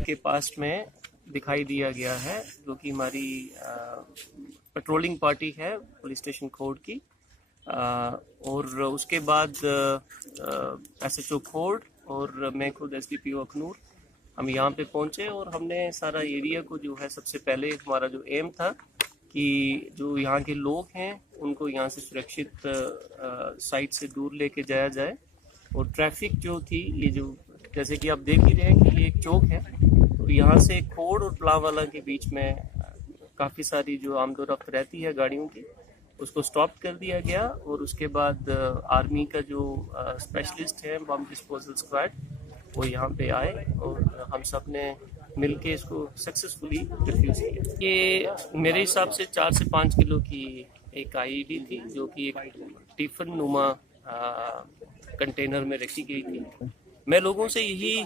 के पास में दिखाई दिया गया है, जो कि हमारी पेट्रोलिंग पार्टी है पुलिस स्टेशन खोड़ की। और उसके बाद SHO खोड़ और मैं खुद SDPO अखनूर हम यहाँ पे पहुँचे और हमने सारा एरिया को जो है, सबसे पहले हमारा जो एम था कि जो यहाँ के लोग हैं उनको यहाँ से सुरक्षित साइट से दूर लेके जाया जाए। और ट्रैफिक जो थी, ये जो जैसे कि आप देख ही रहे हैं कि ये एक चौक है, तो यहाँ से खोड़ और पलावाला के बीच में काफ़ी सारी जो आमदोरफ्त रहती है गाड़ियों की, उसको स्टॉप कर दिया गया। और उसके बाद आर्मी का जो स्पेशलिस्ट है बम डिस्पोजल स्क्वाड, वो यहाँ पे आए और हम सब ने मिल के इसको सक्सेसफुली डिफ्यूज़ किया। ये मेरे हिसाब से 4 से 5 किलो की एक IED थी, जो कि एक टिफिन नुमा कंटेनर में रखी गई थी। मैं लोगों से यही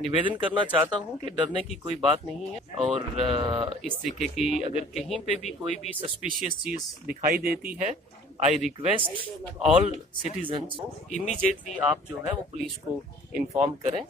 निवेदन करना चाहता हूं कि डरने की कोई बात नहीं है, और इस तरीके की अगर कहीं पे भी कोई भी सस्पिशियस चीज़ दिखाई देती है, I request all citizens immediately आप जो है वो पुलिस को इन्फॉर्म करें।